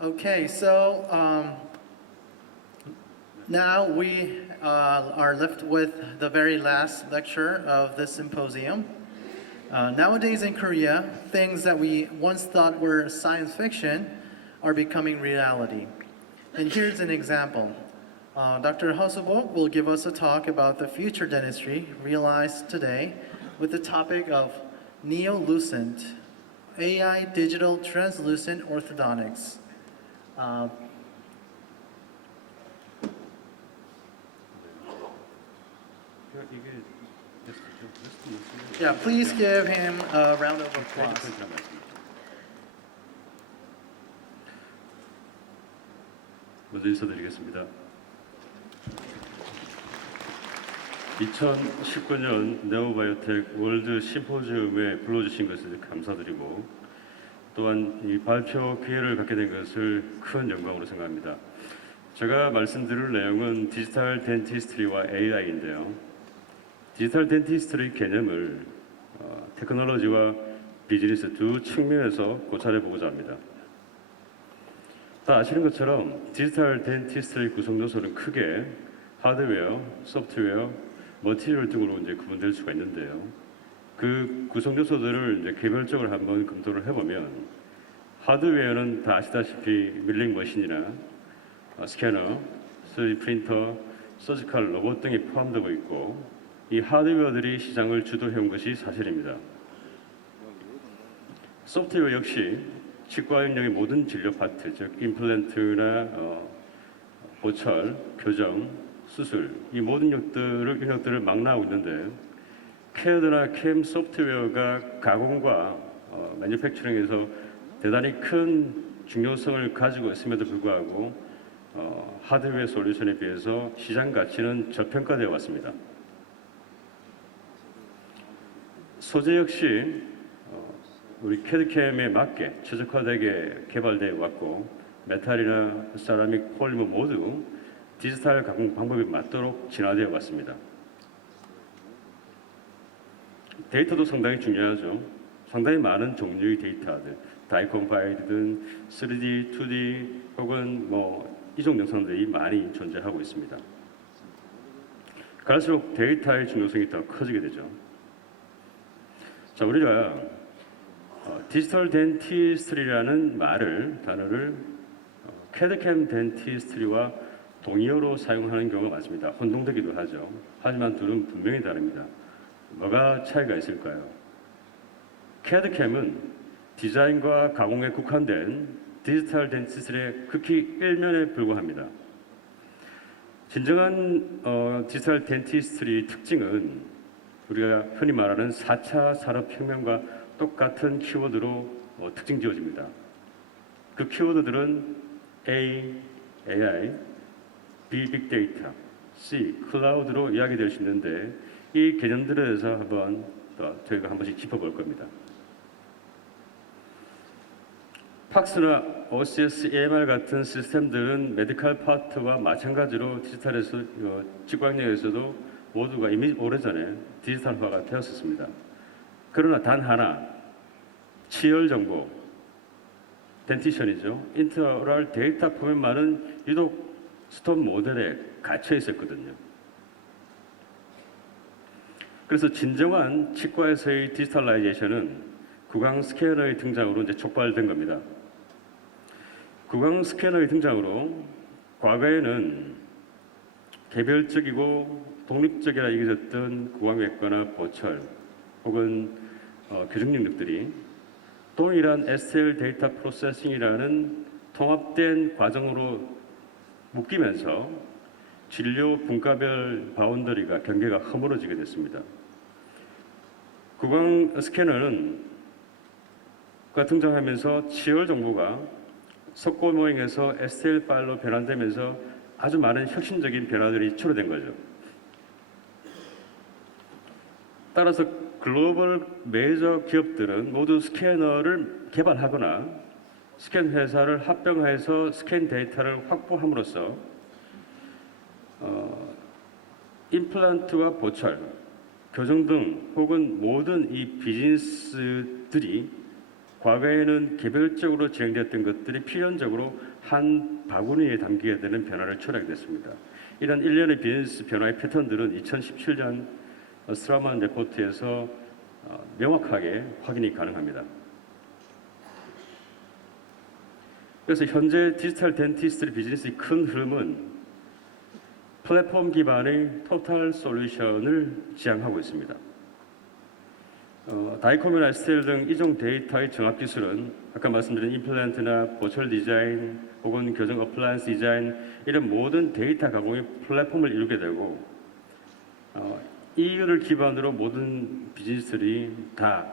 Okay, so now we are left with the very last lecture of this symposium. Nowadays in Korea, things that we once thought were science fiction are becoming reality. And here's an example. Dr. Hosubok will give us a talk about the future dentistry realized today with the topic of Neolucent, AI digital translucent orthodontics. Uh, yeah, please give him a round of applause. 먼저 인사드리겠습니다. 2019년 네오바이오텍 월드 심포지움에 불러주신 것을 감사드리고 또한 이 발표 기회를 갖게 된 것을 큰 영광으로 생각합니다. 제가 말씀드릴 내용은 디지털 덴티스트리와 AI인데요. 디지털 덴티스트리 개념을 테크놀로지와 비즈니스 두 측면에서 고찰해 보고자 합니다. 다 아시는 것처럼 디지털 덴티스트의 구성 요소는 크게 하드웨어, 소프트웨어, 머티리얼 등으로 이제 구분될 수가 있는데요. 그 구성 요소들을 이제 개별적으로 한번 검토를 해보면 하드웨어는 다 아시다시피 밀링 머신이나 스캐너, 3D 프린터, 서지컬 로봇 등이 포함되고 있고 이 하드웨어들이 시장을 주도해온 것이 사실입니다. 소프트웨어 역시 치과 영역의 모든 진료 파트, 즉 임플란트나 보철, 교정, 수술 이 모든 영역들을 망라하고 있는데 CAD나 CAM 소프트웨어가 가공과 매뉴팩처링에서 대단히 큰 중요성을 가지고 있음에도 불구하고 하드웨어 솔루션에 비해서 시장 가치는 저평가되어 왔습니다. 소재 역시 우리 CAD/CAM에 맞게 최적화되게 개발되어 왔고 메탈이나 세라믹, 폴리머 모두 디지털 가공 방법에 맞도록 진화되어 왔습니다. 데이터도 상당히 중요하죠. 상당히 많은 종류의 데이터들, 다이컴파일이든 3D, 2D 혹은 이종 영상들이 많이 존재하고 있습니다. 갈수록 데이터의 중요성이 더 커지게 되죠. 자, 우리가 디지털 덴티스트리라는 단어를 CAD/CAM 덴티스트리와 동의어로 사용하는 경우가 많습니다. 혼동되기도 하죠. 하지만 둘은 분명히 다릅니다. 뭐가 차이가 있을까요? CAD/CAM은 디자인과 가공에 국한된 디지털 덴티스트리의 극히 일면에 불과합니다. 진정한 디지털 덴티스트리의 특징은 우리가 흔히 말하는 4차 산업혁명과 똑같은 키워드로 특징 지어집니다. 그 키워드들은 A, AI, B, 빅데이터, C, 클라우드로 이야기될 수 있는데 이 개념들에 대해서 저희가 한 번씩 짚어볼 겁니다. 팍스나 OCS, EMR 같은 시스템들은 메디컬 파트와 마찬가지로 디지털에서 치과학력에서도 모두가 이미 오래전에 디지털화가 되었었습니다. 그러나 단 하나, 치열 정보, 덴티션이죠. 인터럴 데이터 포맷만은 유독 스톤 모델에 갇혀 있었거든요. 그래서 진정한 치과에서의 디지털라이제이션은 구강 스캐너의 등장으로 이제 촉발된 겁니다. 구강 스캐너의 등장으로 과거에는 개별적이고 독립적이라 여겨졌던 구강외과나 보철 혹은 교정 능력들이 동일한 SL 데이터 프로세싱이라는 통합된 과정으로 묶이면서 진료 분과별 바운더리가 경계가 허물어지게 됐습니다. 구강 스캐너가 등장하면서 치열 정보가 석고 모형에서 SL 파일로 변환되면서 아주 많은 혁신적인 변화들이 초래된 거죠. 따라서 글로벌 메이저 기업들은 모두 스캐너를 개발하거나 스캔 회사를 합병해서 스캔 데이터를 확보함으로써 임플란트와 보철, 교정 등 혹은 모든 이 비즈니스들이 과거에는 개별적으로 진행되었던 것들이 필연적으로 한 바구니에 담기게 되는 변화를 초래하게 됐습니다. 이런 일련의 비즈니스 변화의 패턴들은 2017년 스트라만 레포트에서 명확하게 확인이 가능합니다. 그래서 현재 디지털 덴티스트 비즈니스의 큰 흐름은 플랫폼 기반의 토탈 솔루션을 지향하고 있습니다. 다이코미나 스텔 등 이종 데이터의 정합 기술은 아까 말씀드린 임플란트나 보철 디자인 혹은 교정 어플라이언스 디자인 이런 모든 데이터 가공의 플랫폼을 이루게 되고 이를 기반으로 모든 비즈니스들이 다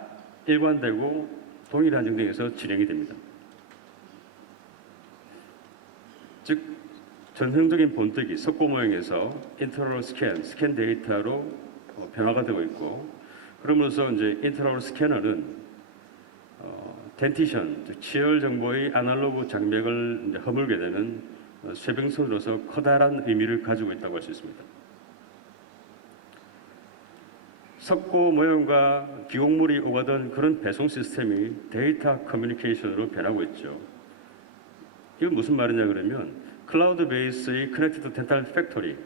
일관되고 동일한 영역에서 진행이 됩니다. 즉 전형적인 본뜨기, 석고 모형에서 인트라올 스캔 데이터로 변화가 되고 있고 그러면서 이제 인트라올 스캐너는 덴티션, 치열 정보의 아날로그 장맥을 이제 허물게 되는 쇄병선으로서 커다란 의미를 가지고 있다고 할 수 있습니다. 석고 모형과 기곡물이 오가던 그런 배송 시스템이 데이터 커뮤니케이션으로 변하고 있죠. 이건 무슨 말이냐 그러면 클라우드 베이스의 커넥티드 덴탈 팩토리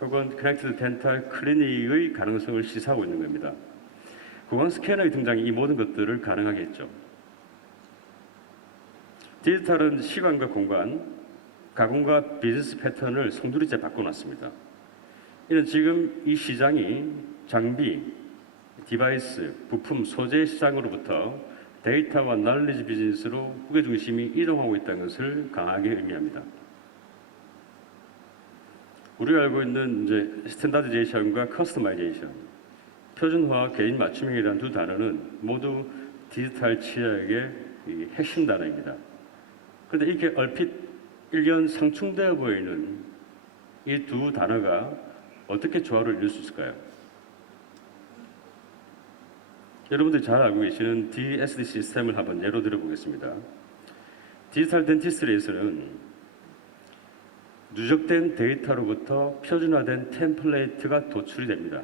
혹은 커넥티드 덴탈 클리닉의 가능성을 시사하고 있는 겁니다. 구강 스캐너의 등장이 이 모든 것들을 가능하게 했죠. 디지털은 시간과 공간, 가공과 비즈니스 패턴을 송두리째 바꿔놨습니다. 이는 지금 이 시장이 장비, 디바이스, 부품, 소재 시장으로부터 데이터와 날리지 비즈니스로 후계 중심이 이동하고 있다는 것을 강하게 의미합니다. 우리가 알고 있는 이제 스탠다드제이션과 커스터마이제이션, 표준화와 개인 맞춤형이라는 두 단어는 모두 디지털 치약의 핵심 단어입니다. 그런데 이렇게 얼핏 일견 상충되어 보이는 이 두 단어가 어떻게 조화를 이룰 수 있을까요? 여러분들이 잘 알고 계시는 DSD 시스템을 한번 예로 들어보겠습니다. 디지털 덴티스트리에서는 누적된 데이터로부터 표준화된 템플레이트가 도출이 됩니다.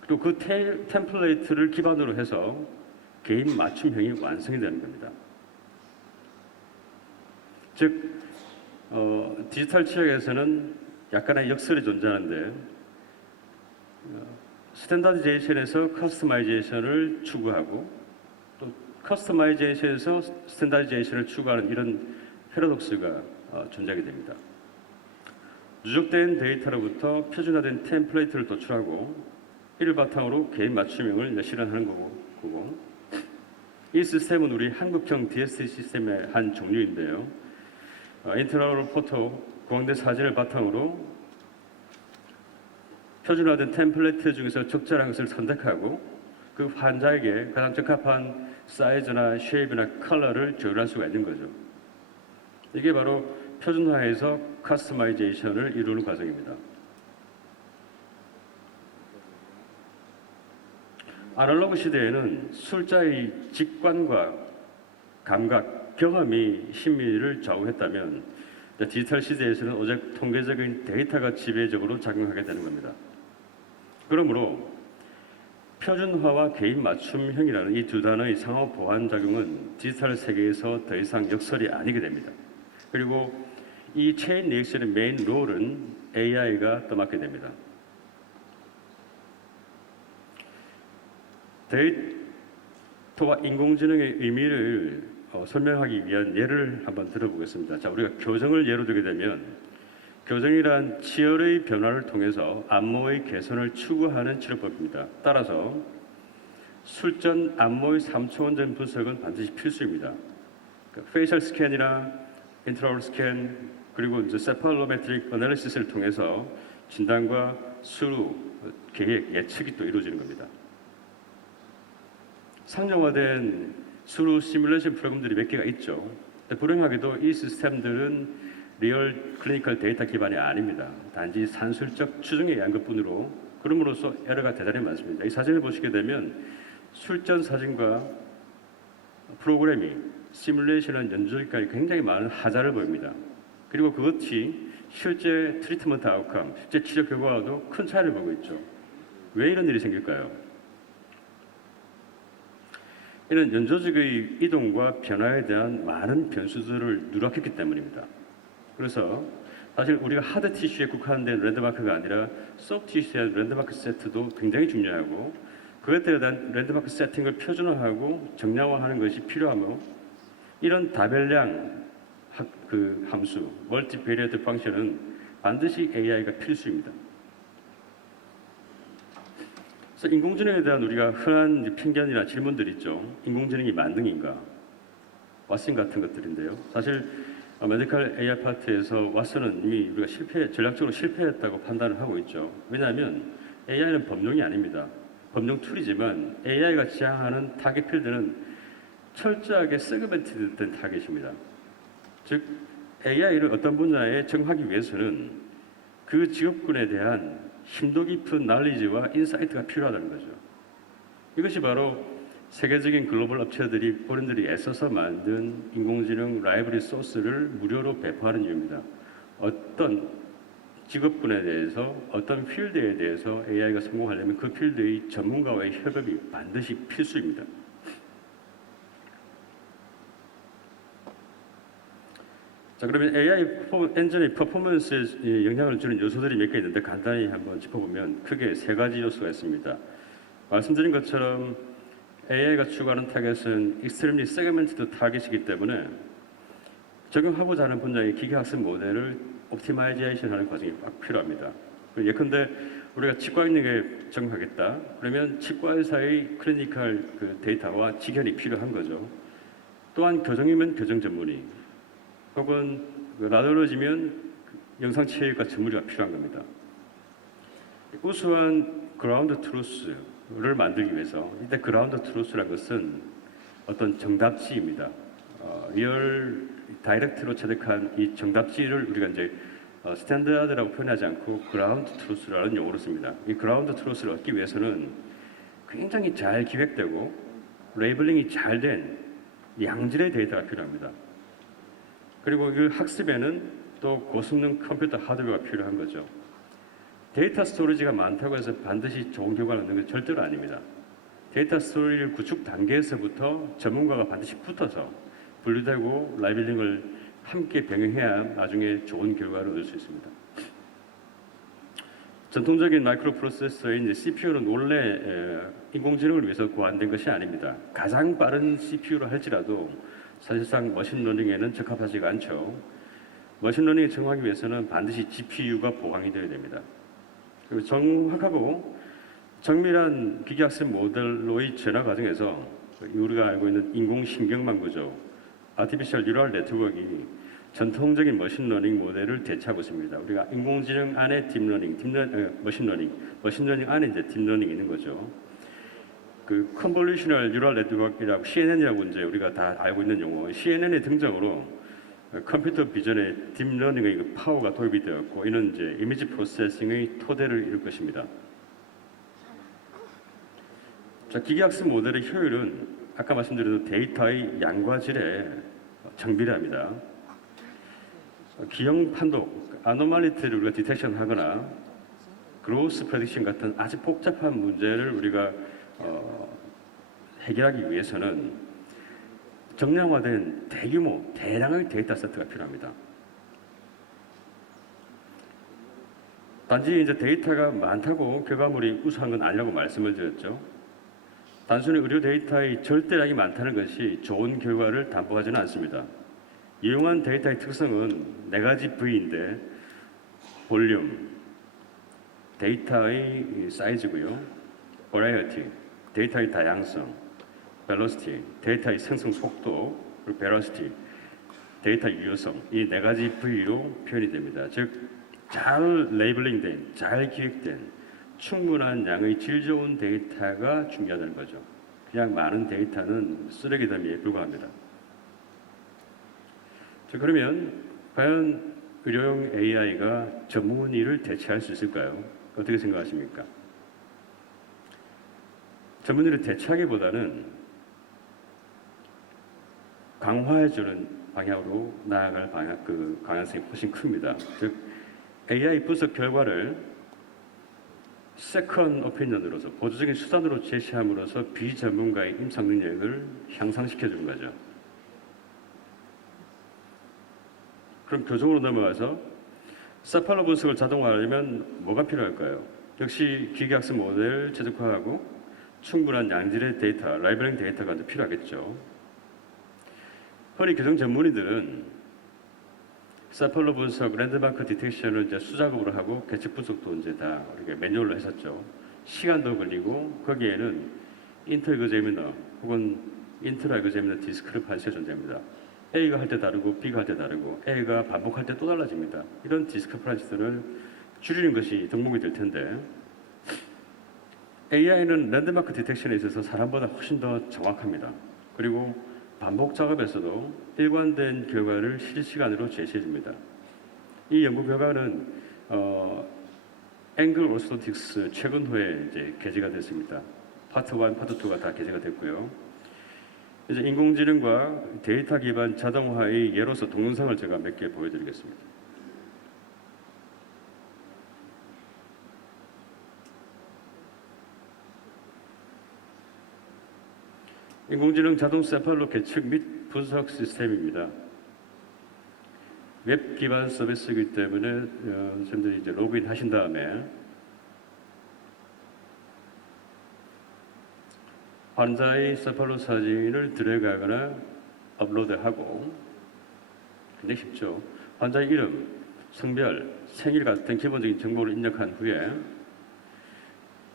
그리고 그 템플레이트를 기반으로 해서 개인 맞춤형이 완성이 되는 겁니다. 즉 디지털 치약에서는 약간의 역설이 존재하는데 스탠다디제이션에서 커스터마이제이션을 추구하고 또 커스터마이제이션에서 스탠다디제이션을 추구하는 이런 패러독스가 존재하게 됩니다. 누적된 데이터로부터 표준화된 템플레이트를 도출하고 이를 바탕으로 개인 맞춤형을 실현하는 거고 이 시스템은 우리 한국형 DSD 시스템의 한 종류인데요. 인트라오럴 포토, 구강대 사진을 바탕으로 표준화된 템플레이트 중에서 적절한 것을 선택하고 그 환자에게 가장 적합한 사이즈나 쉐입이나 컬러를 조율할 수가 있는 거죠. 이게 바로 표준화에서 커스터마이제이션을 이루는 과정입니다. 아날로그 시대에는 술자의 직관과 감각, 경험이 심리를 좌우했다면 디지털 시대에서는 오직 통계적인 데이터가 지배적으로 작용하게 되는 겁니다. 그러므로 표준화와 개인 맞춤형이라는 이 두 단어의 상호 보완 작용은 디지털 세계에서 더 이상 역설이 아니게 됩니다. 그리고 이 체인 리액션의 메인 롤은 AI가 떠맡게 됩니다. 데이터와 인공지능의 의미를 설명하기 위한 예를 한번 들어보겠습니다. 자, 우리가 교정을 예로 들게 되면 교정이란 치열의 변화를 통해서 안모의 개선을 추구하는 치료법입니다. 따라서 술전 안모의 3차원적인 분석은 반드시 필수입니다. 페이셜 스캔이나 인트라올 스캔 그리고 이제 세팔로메트릭 어널리시스를 통해서 진단과 수루, 계획, 예측이 또 이루어지는 겁니다. 상용화된 수루 시뮬레이션 프로그램들이 몇 개가 있죠. 불행하게도 이 시스템들은 리얼 클리니컬 데이터 기반이 아닙니다. 단지 산술적 추정에 의한 것뿐으로 그럼으로써 에러가 대단히 많습니다. 이 사진을 보시게 되면 술전 사진과 프로그램이 시뮬레이션한 연주기까지 굉장히 많은 하자를 보입니다. 그리고 그것이 실제 트리트먼트 아웃컴, 실제 치료 결과와도 큰 차이를 보고 있죠. 왜 이런 일이 생길까요? 이런 연조직의 이동과 변화에 대한 많은 변수들을 누락했기 때문입니다. 그래서 사실 우리가 하드 티슈에 국한된 랜드마크가 아니라 소프트 티슈의 랜드마크 세트도 굉장히 중요하고 그것에 대한 랜드마크 세팅을 표준화하고 정량화하는 것이 필요하며 이런 다별량 함수, 멀티베리어드 펑션은 반드시 AI가 필수입니다. 그래서 인공지능에 대한 우리가 흔한 편견이나 질문들 있죠. 인공지능이 만능인가? 왓슨 같은 것들인데요. 사실 메디컬 AI 파트에서 왓슨은 이미 우리가 전략적으로 실패했다고 판단을 하고 있죠. 왜냐하면 AI는 법령이 아닙니다. 법령 툴이지만 AI가 지향하는 타겟 필드는 철저하게 세그멘트된 타겟입니다. 즉 AI를 어떤 분야에 정하기 위해서는 그 직업군에 대한 심도 깊은 날리지와 인사이트가 필요하다는 거죠. 이것이 바로 세계적인 글로벌 업체들이 본인들이 애써서 만든 인공지능 라이브러리 소스를 무료로 배포하는 이유입니다. 어떤 직업군에 대해서 어떤 필드에 대해서 AI가 성공하려면 그 필드의 전문가와의 협업이 반드시 필수입니다. 자, 그러면 AI 엔진의 퍼포먼스에 영향을 주는 요소들이 몇 개 있는데 간단히 한번 짚어보면 크게 세 가지 요소가 있습니다. 말씀드린 것처럼 AI가 추구하는 타겟은 extremely segmented 타겟이기 때문에 적용하고자 하는 분야의 기계학습 모델을 옵티마이제이션 하는 과정이 꼭 필요합니다. 예컨대 우리가 치과인에게 적용하겠다. 그러면 치과의사의 클리니컬 데이터와 직현이 필요한 거죠. 또한 교정이면 교정 전문의, 혹은 라디올로지면 영상체육과 전문의가 필요한 겁니다. 우수한 그라운드 트루스를 만들기 위해서 이때 그라운드 트루스라는 것은 어떤 정답지입니다. 리얼 다이렉트로 체득한 이 정답지를 우리가 이제 스탠다드라고 표현하지 않고 그라운드 트루스라는 용어를 씁니다. 이 그라운드 트루스를 얻기 위해서는 굉장히 잘 기획되고 레이블링이 잘 된 양질의 데이터가 필요합니다. 그리고 그 학습에는 또 고성능 컴퓨터 하드웨어가 필요한 거죠. 데이터 스토리지가 많다고 해서 반드시 좋은 결과를 얻는 건 절대로 아닙니다. 데이터 스토리를 구축 단계에서부터 전문가가 반드시 붙어서 분류되고 라이블링을 함께 병행해야 나중에 좋은 결과를 얻을 수 있습니다. 전통적인 마이크로 프로세서인 CPU는 원래 인공지능을 위해서 고안된 것이 아닙니다. 가장 빠른 CPU로 할지라도 사실상 머신러닝에는 적합하지가 않죠. 머신러닝에 적용하기 위해서는 반드시 GPU가 보강이 되어야 됩니다. 그리고 정확하고 정밀한 기계학습 모델로의 전화 과정에서 우리가 알고 있는 인공신경망 구조, 아티피셜 뉴럴 네트워크가 전통적인 머신러닝 모델을 대체하고 있습니다. 우리가 인공지능 안에 머신러닝 안에 이제 딥러닝이 있는 거죠. 그 컨볼루셔널 뉴럴 네트워크라고 CNN이라고 이제 우리가 다 알고 있는 용어. CNN의 등장으로 컴퓨터 비전의 딥러닝의 파워가 도입이 되었고 이는 이제 이미지 프로세싱의 토대를 이룰 것입니다. 자, 기계학습 모델의 효율은 아까 말씀드린 데이터의 양과 질에 정비례합니다. 기형 판독, 아노말리티를 우리가 디텍션하거나 그로스 프레딕션 같은 아주 복잡한 문제를 우리가 해결하기 위해서는 정량화된 대규모, 대량의 데이터 세트가 필요합니다. 단지 이제 데이터가 많다고 결과물이 우수한 건 아니라고 말씀을 드렸죠. 단순히 의료 데이터의 절대량이 많다는 것이 좋은 결과를 담보하지는 않습니다. 이용한 데이터의 특성은 네 가지 부위인데 볼륨, 데이터의 사이즈고요. variety, 데이터의 다양성, velocity, 데이터의 생성 속도, 그리고 velocity, 데이터 유효성 이 네 가지 부위로 표현이 됩니다. 즉, 잘 레이블링된, 잘 기획된 충분한 양의 질 좋은 데이터가 중요하다는 거죠. 그냥 많은 데이터는 쓰레기 더미에 불과합니다. 자, 그러면 과연 의료용 AI가 전문의를 대체할 수 있을까요? 어떻게 생각하십니까? 전문의를 대체하기보다는 강화해주는 방향으로 나아갈 가능성이 훨씬 큽니다. 즉 AI 분석 결과를 세컨 오피니언으로서 보조적인 수단으로 제시함으로써 비전문가의 임상 능력을 향상시켜 주는 거죠. 그럼 교정으로 넘어가서 사팔로 분석을 자동화하려면 뭐가 필요할까요? 역시 기계학습 모델 최적화하고 충분한 양질의 데이터, 라이브러링 데이터가 이제 필요하겠죠. 흔히 교정 전문의들은 사팔로 분석, 랜드마크 디텍션을 이제 수작업으로 하고 계측 분석도 이제 다 우리가 매뉴얼로 했었죠. 시간도 걸리고 거기에는 인터 에그제미너 혹은 인트라 에그제미너 디스크리판시가 존재합니다. A가 할 때 다르고 B가 할 때 다르고 A가 반복할 때 또 달라집니다. 이런 디스크리판시들을 줄이는 것이 덕목이 될 텐데 AI는 랜드마크 디텍션에 있어서 사람보다 훨씬 더 정확합니다. 그리고 반복 작업에서도 일관된 결과를 실시간으로 제시해 줍니다. 이 연구 결과는 앵글 오스토틱스 최근호에 이제 게재가 됐습니다. 파트 1, 파트 2가 다 게재가 됐고요. 이제 인공지능과 데이터 기반 자동화의 예로서 동영상을 제가 몇 개 보여드리겠습니다. 인공지능 자동 세팔로 계측 및 분석 시스템입니다. 웹 기반 서비스이기 때문에 선생님들이 이제 로그인 하신 다음에 환자의 세팔로 사진을 드래그하거나 업로드하고 굉장히 쉽죠. 환자의 이름, 성별, 생일 같은 기본적인 정보를 입력한 후에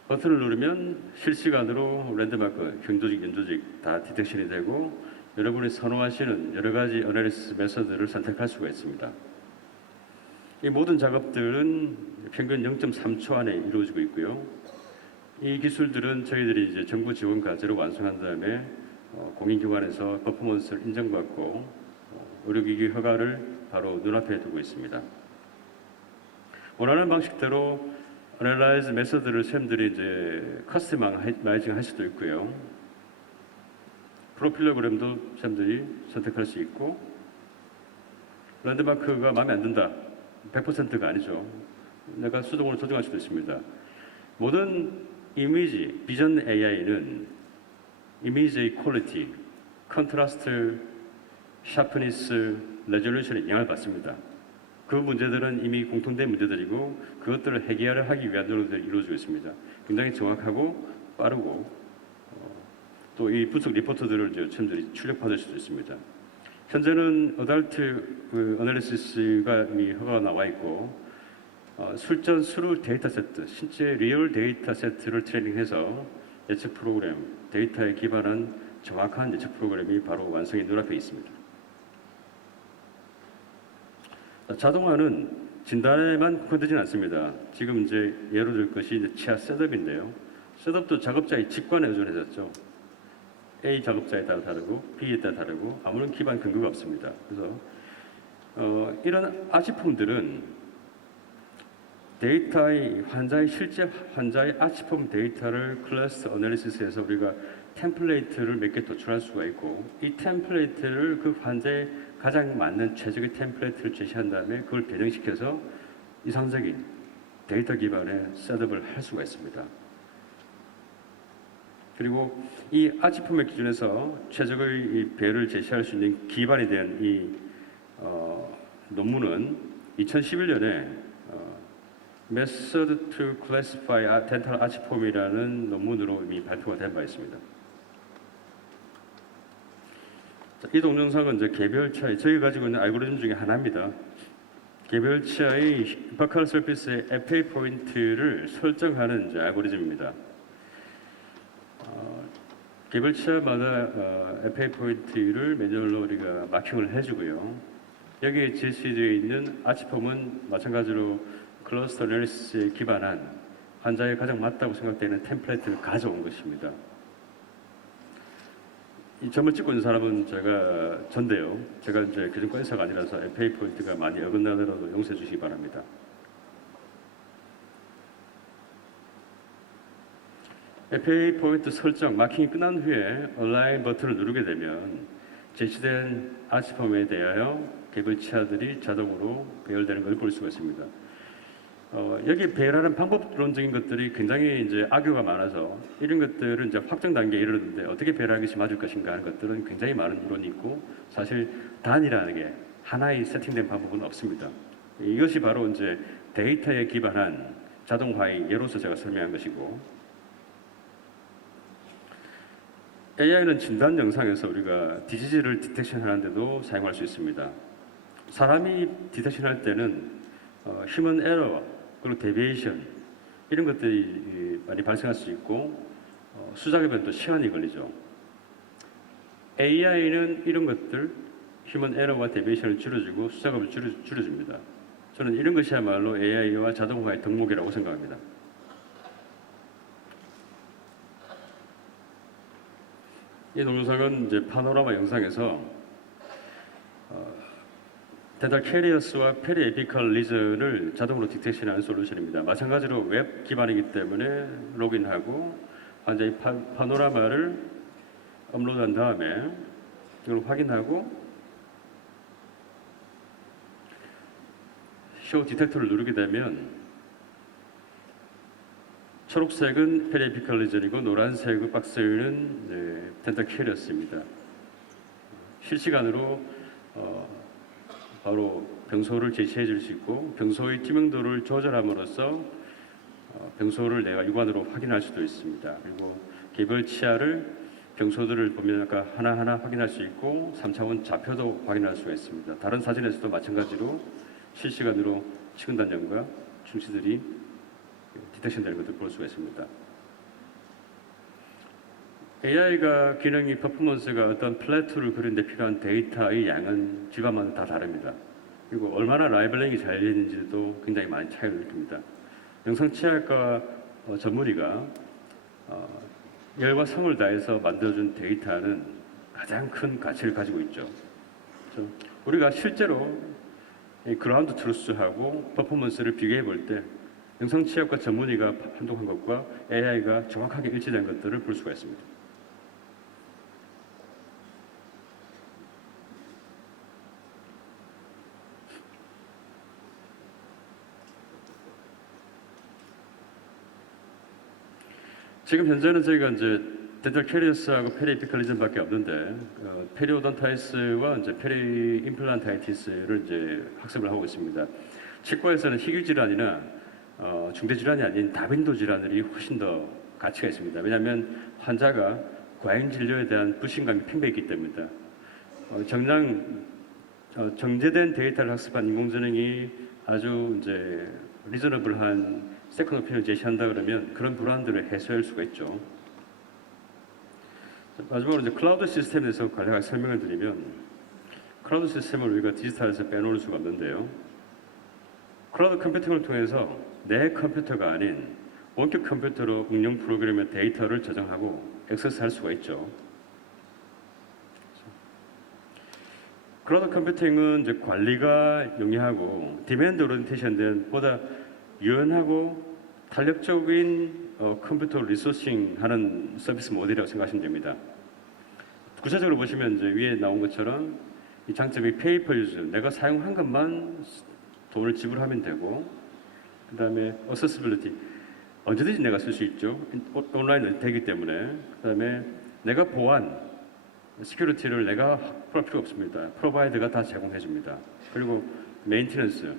버튼을 누르면 실시간으로 랜드마크, 경조직, 연조직 다 디텍션이 되고 여러분이 선호하시는 여러 가지 어널리시스 메서드를 선택할 수가 있습니다. 이 모든 작업들은 평균 0.3초 안에 이루어지고 있고요. 이 기술들은 저희들이 이제 정부 지원 과제로 완성한 다음에 공인기관에서 퍼포먼스를 인정받고 의료기기 허가를 바로 눈앞에 두고 있습니다. 원하는 방식대로 어널라이즈 메서드를 쌤들이 이제 커스터마이징 할 수도 있고요. 프로필로그램도 쌤들이 선택할 수 있고 랜드마크가 마음에 안 든다. 100%가 아니죠. 내가 수동으로 조정할 수도 있습니다. 모든 이미지, 비전 AI는 이미지의 퀄리티, 컨트라스트, 샤프니스, 레졸루션에 영향을 받습니다. 그 문제들은 이미 공통된 문제들이고 그것들을 해결하기 위한 노력들이 이루어지고 있습니다. 굉장히 정확하고 빠르고 또 이 분석 리포트들을 이제 쌤들이 출력받을 수도 있습니다. 현재는 어덜트 어널리시스가 이미 허가가 나와 있고 술전 수루 데이터 세트, 실제 리얼 데이터 세트를 트레이닝해서 예측 프로그램, 데이터에 기반한 정확한 예측 프로그램이 바로 완성이 눈앞에 있습니다. 자동화는 진단에만 국한되지는 않습니다. 지금 이제 예로 들 것이 이제 치아 셋업인데요. 셋업도 작업자의 직관에 의존해졌죠. A 작업자에 따라 다르고 B에 따라 다르고 아무런 기반 근거가 없습니다. 그래서 이런 아치폼들은 데이터의 실제 환자의 아치폼 데이터를 클래스 어널리시스에서 우리가 템플레이트를 몇 개 도출할 수가 있고 이 템플레이트를 그 환자의 가장 맞는 최적의 템플레이트를 제시한 다음에 그걸 변형시켜서 이상적인 데이터 기반의 셋업을 할 수가 있습니다. 그리고 이 아치폼의 기준에서 최적의 이 배를 제시할 수 있는 기반이 된 이 논문은 2011년에 Method to Classify Dental Archipom이라는 논문으로 이미 발표가 된 바 있습니다. 이 동영상은 이제 개별 차이, 저희가 가지고 있는 알고리즘 중에 하나입니다. 개별 치아의 버칼 서피스의 FA 포인트를 설정하는 이제 알고리즘입니다. 개별 치아마다 FA 포인트를 매뉴얼로 우리가 마킹을 해주고요. 여기에 제시되어 있는 아치폼은 마찬가지로 클러스터 어널리시스에 기반한 환자에 가장 맞다고 생각되는 템플레이트를 가져온 것입니다. 이 점을 찍고 있는 사람은 전데요. 제가 이제 교정과 의사가 아니라서 FA 포인트가 많이 어긋나더라도 용서해 주시기 바랍니다. FA 포인트 설정, 마킹이 끝난 후에 얼라인 버튼을 누르게 되면 제시된 아치폼에 대하여 개별 치아들이 자동으로 배열되는 걸 볼 수가 있습니다. 여기 배열하는 방법론적인 것들이 굉장히 이제 악유가 많아서 이런 것들은 이제 확정 단계에 이르렀는데 어떻게 배열하는 것이 맞을 것인가 하는 것들은 굉장히 많은 이론이 있고 사실 단이라는 게 하나의 세팅된 방법은 없습니다. 이것이 바로 이제 데이터에 기반한 자동화의 예로서 제가 설명한 것이고 AI는 진단 영상에서 우리가 디지즈를 디텍션 하는데도 사용할 수 있습니다. 사람이 디텍션 할 때는 휴먼 에러 그리고 데비에이션 이런 것들이 많이 발생할 수 있고 수작업에는 또 시간이 걸리죠. AI는 이런 것들 휴먼 에러와 데비에이션을 줄여주고 수작업을 줄여줍니다. 저는 이런 것이야말로 AI와 자동화의 덕목이라고 생각합니다. 이 동영상은 이제 파노라마 영상에서 덴탈 캐리어스와 페리 에피컬 리전을 자동으로 디텍션하는 솔루션입니다. 마찬가지로 웹 기반이기 때문에 로그인하고 환자의 파노라마를 업로드한 다음에 이걸 확인하고 쇼 디텍터를 누르게 되면 초록색은 페리 에피컬 리전이고 노란색 박스는 덴탈 캐리어스입니다. 실시간으로 바로 병소를 제시해 줄 수 있고 병소의 투명도를 조절함으로써 병소를 내가 육안으로 확인할 수도 있습니다. 그리고 개별 치아를 병소들을 보면 아까 하나하나 확인할 수 있고 3차원 좌표도 확인할 수가 있습니다. 다른 사진에서도 마찬가지로 실시간으로 치근단장과 충치들이 디텍션 되는 것을 볼 수가 있습니다. AI가 기능이 퍼포먼스가 어떤 플랫툴을 그리는데 필요한 데이터의 양은 집안마다 다 다릅니다. 그리고 얼마나 라이블링이 잘 되는지도 굉장히 많이 차이를 느낍니다. 영상치료학과 전문의가 열과 성을 다해서 만들어준 데이터는 가장 큰 가치를 가지고 있죠. 그래서 우리가 실제로 그라운드 트루스하고 퍼포먼스를 비교해 볼 때 영상치료학과 전문의가 판독한 것과 AI가 정확하게 일치된 것들을 볼 수가 있습니다. 지금 현재는 저희가 이제 덴탈 캐리어스하고 페리 에피컬리즘밖에 없는데 페리오돈타이스와 이제 페리 임플란타이티스를 이제 학습을 하고 있습니다. 치과에서는 희귀 질환이나 중대 질환이 아닌 다빈도 질환들이 훨씬 더 가치가 있습니다. 왜냐하면 환자가 과잉 진료에 대한 불신감이 팽배했기 때문이다. 정제된 데이터를 학습한 인공지능이 아주 이제 리저너블한 세컨 오피니언을 제시한다 그러면 그런 불안들을 해소할 수가 있죠. 마지막으로 이제 클라우드 시스템에서 간략하게 설명을 드리면 클라우드 시스템을 우리가 디지털에서 빼놓을 수가 없는데요. 클라우드 컴퓨팅을 통해서 내 컴퓨터가 아닌 원격 컴퓨터로 응용 프로그램의 데이터를 저장하고 액세스할 수가 있죠. 클라우드 컴퓨팅은 이제 관리가 용이하고 디맨드 오리엔테이션된 보다 유연하고 탄력적인 컴퓨터 리소싱 하는 서비스 모델이라고 생각하시면 됩니다. 구체적으로 보시면 이제 위에 나온 것처럼 이 장점이 페이 퍼 유즈, 내가 사용한 것만 돈을 지불하면 되고 그 다음에 어세시빌리티, 언제든지 내가 쓸 수 있죠. 온라인 되기 때문에 그 다음에 내가 보안, 시큐리티를 내가 확보할 필요 없습니다. 프로바이더가 다 제공해 줍니다. 그리고 메인티넌스,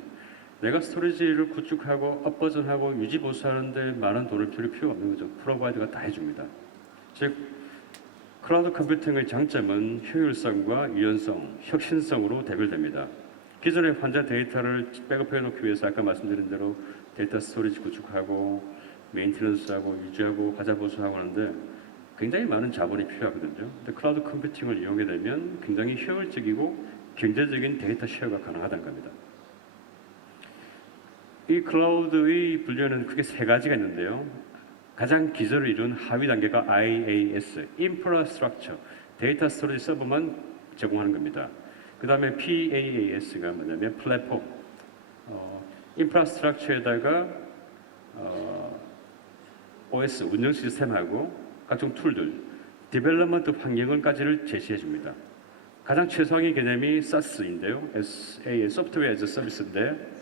내가 스토리지를 구축하고 업버전하고 유지 보수하는데 많은 돈을 들일 필요 없는 거죠. 프로바이더가 다 해줍니다. 즉 클라우드 컴퓨팅의 장점은 효율성과 유연성, 혁신성으로 대별됩니다. 기존의 환자 데이터를 백업해 놓기 위해서 아까 말씀드린 대로 데이터 스토리지 구축하고 메인티넌스하고 유지하고 과자 보수하고 하는데 굉장히 많은 자본이 필요하거든요. 근데 클라우드 컴퓨팅을 이용하게 되면 굉장히 효율적이고 경제적인 데이터 쉐어가 가능하다는 겁니다. 이 클라우드의 분류는 크게 세 가지가 있는데요. 가장 기저를 이룬 하위 단계가 IaaS, Infrastructure, 데이터 스토리지 서버만 제공하는 겁니다. 그 다음에 PaaS가 뭐냐면 플랫폼, 인프라스트럭처에다가 OS, 운영 시스템하고 각종 툴들, 디벨롭먼트 환경을까지를 제시해 줍니다. 가장 최상위 개념이 SaaS인데요. SaaS, 소프트웨어 as a 서비스인데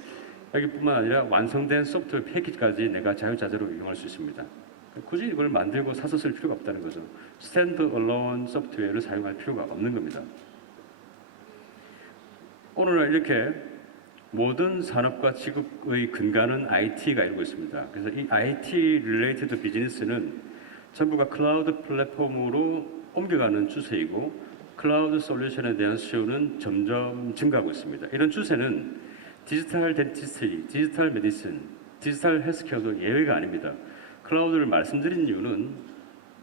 여기뿐만 아니라 완성된 소프트웨어 패키지까지 내가 자유자재로 이용할 수 있습니다. 굳이 이걸 만들고 사서 쓸 필요가 없다는 거죠. 스탠드 얼론 소프트웨어를 사용할 필요가 없는 겁니다. 오늘날 이렇게 모든 산업과 직업의 근간은 IT가 이루고 있습니다. 그래서 이 IT related 비즈니스는 전부가 클라우드 플랫폼으로 옮겨가는 추세이고 클라우드 솔루션에 대한 수요는 점점 증가하고 있습니다. 이런 추세는 디지털 덴티스트리, 디지털 메디슨, 디지털 헬스케어도 예외가 아닙니다. 클라우드를 말씀드린 이유는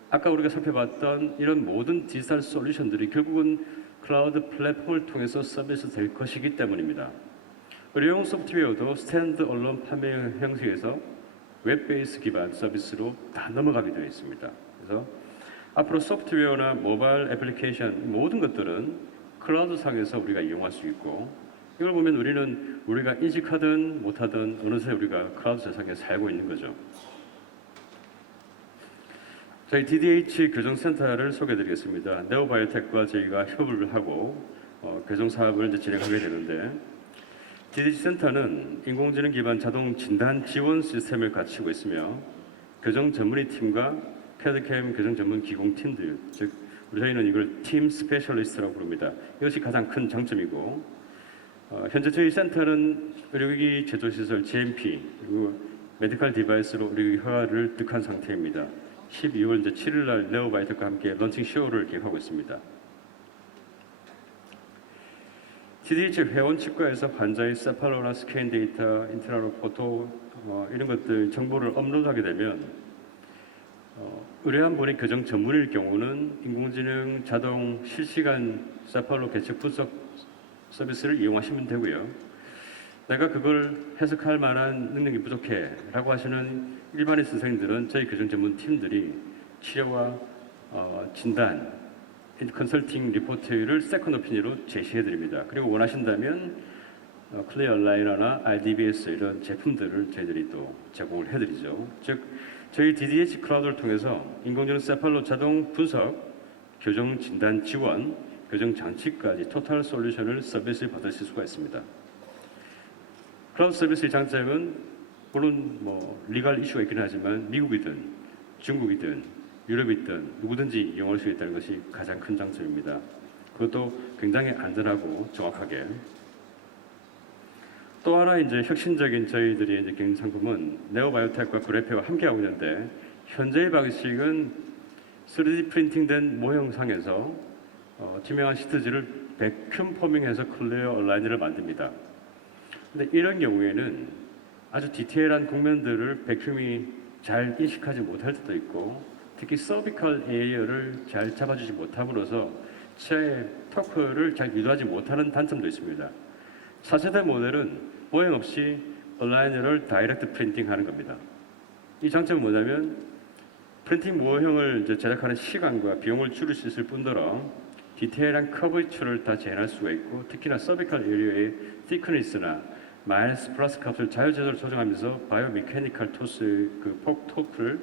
아까 우리가 살펴봤던 이런 모든 디지털 솔루션들이 결국은 클라우드 플랫폼을 통해서 서비스 될 것이기 때문입니다. 의료용 소프트웨어도 스탠드 얼론 판매 형식에서 웹 베이스 기반 서비스로 다 넘어가게 되어 있습니다. 그래서 앞으로 소프트웨어나 모바일 애플리케이션 모든 것들은 클라우드 상에서 우리가 이용할 수 있고 이걸 보면 우리가 인식하든 못하든 어느새 우리가 클라우드 세상에 살고 있는 거죠. 저희 DDH 교정센터를 소개해드리겠습니다. 네오바이오텍과 저희가 협업을 하고 교정 사업을 이제 진행하게 되는데 DDH 센터는 인공지능 기반 자동 진단 지원 시스템을 갖추고 있으며 교정 전문의 팀과 캐드캠 교정 전문 기공팀들, 즉 저희는 이걸 팀 스페셜리스트라고 부릅니다. 이것이 가장 큰 장점이고 현재 저희 센터는 의료기기 제조시설 GMP 그리고 메디컬 디바이스로 의료기기 허가를 득한 상태입니다. 12월 7일 날 네오바이오텍과 함께 런칭 쇼를 기획하고 있습니다. DDH 회원 치과에서 환자의 세팔로나 스캔 데이터, 인트라로 포토 이런 것들 정보를 업로드하게 되면 의뢰한 분이 교정 전문의일 경우는 인공지능 자동 실시간 세팔로 계측 분석 서비스를 이용하시면 되고요. 내가 그걸 해석할 만한 능력이 부족해 라고 하시는 일반인 선생님들은 저희 교정 전문 팀들이 치료와 진단, 컨설팅 리포트를 세컨드 오피니언으로 제시해 드립니다. 그리고 원하신다면 클리어 얼라이너나 RDBS 이런 제품들을 저희들이 또 제공을 해드리죠. 즉 저희 DDH 클라우드를 통해서 인공지능 세팔로 자동 분석, 교정 진단 지원, 교정 장치까지 토탈 솔루션을 서비스 받으실 수가 있습니다. 클라우드 서비스의 장점은 물론 리갈 이슈가 있긴 하지만 미국이든 중국이든 유럽이든 누구든지 이용할 수 있다는 것이 가장 큰 장점입니다. 그것도 굉장히 안전하고 정확하게. 또 하나 이제 혁신적인 저희들이 이제 개인 상품은 네오바이오텍과 그래페와 함께하고 있는데 현재의 방식은 3D 프린팅된 모형상에서 투명한 시트지를 백큐um 포밍해서 클리어 얼라인을 만듭니다. 근데 이런 경우에는 아주 디테일한 곡면들을 백큐um이 잘 인식하지 못할 때도 있고 특히 서비컬 에이어를 잘 잡아주지 못함으로써 치아의 터크를 잘 유도하지 못하는 단점도 있습니다. 4세대 모델은 모형 없이 얼라이너를 다이렉트 프린팅하는 겁니다. 이 장점은 뭐냐면 프린팅 모형을 이제 제작하는 시간과 비용을 줄일 수 있을 뿐더러 디테일한 커브처를 다 재현할 수가 있고 특히나 서비컬 에리어의 thickness나 마이너스 플러스 값을 자유자재로 조정하면서 바이오 메카니컬 토스 그 폭 토크를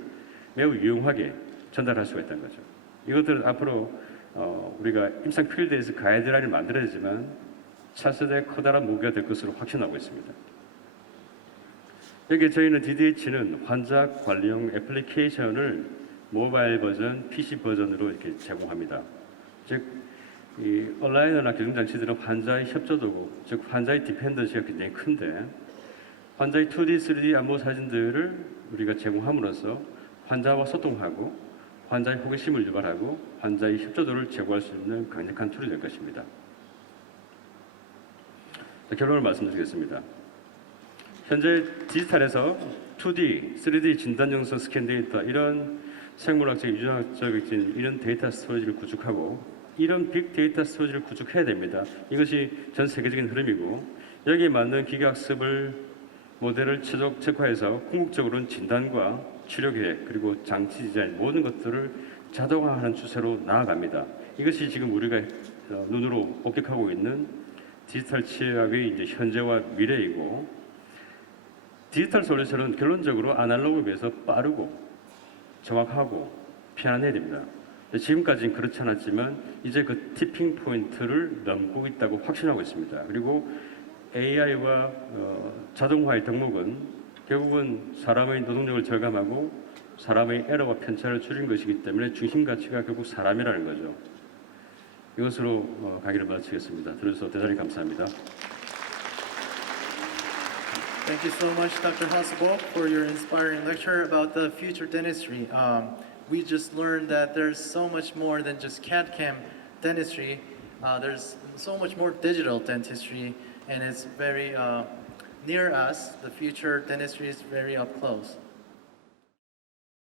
매우 유용하게 전달할 수가 있다는 거죠. 이것들은 앞으로 우리가 임상 필드에서 가이드라인을 만들어야 되지만 차세대 커다란 무기가 될 것으로 확신하고 있습니다. 여기 저희는 DDH는 환자 관리용 애플리케이션을 모바일 버전, PC 버전으로 이렇게 제공합니다. 즉, 이 온라인이나 교정장치들은 환자의 협조도고, 즉 환자의 디펜던시가 굉장히 큰데 환자의 2D, 3D 안무 사진들을 우리가 제공함으로써 환자와 소통하고 환자의 호기심을 유발하고 환자의 협조도를 제고할 수 있는 강력한 툴이 될 것입니다. 결론을 말씀드리겠습니다. 현재 디지털에서 2D, 3D 진단 영상 스캔 데이터 이런 생물학적, 유전학적인 이런 데이터 스토리지를 구축하고 이런 빅데이터 스토리지를 구축해야 됩니다. 이것이 전 세계적인 흐름이고 여기에 맞는 기계학습을 모델을 최적화해서 궁극적으로는 진단과 치료 계획 그리고 장치 디자인 모든 것들을 자동화하는 추세로 나아갑니다. 이것이 지금 우리가 눈으로 목격하고 있는 디지털 치료학의 이제 현재와 미래이고 디지털 솔루션은 결론적으로 아날로그에 비해서 빠르고 정확하고 편안해야 됩니다. 지금까지는 그렇지 않았지만 이제 그 티핑 포인트를 넘고 있다고 확신하고 있습니다. 그리고 AI와 자동화의 덕목은 결국은 사람의 노동력을 절감하고 사람의 에러와 편차를 줄인 것이기 때문에 중심 가치가 결국 사람이라는 거죠. 이것으로 강의를 마치겠습니다. 들어주셔서 대단히 감사합니다. Thank you so much, Dr. Hasselbalch, for your inspiring lecture about the future dentistry. We just learned that there's so much more than just CAD/CAM dentistry. There's so much more digital dentistry, and it's very near us. The future dentistry is very up close.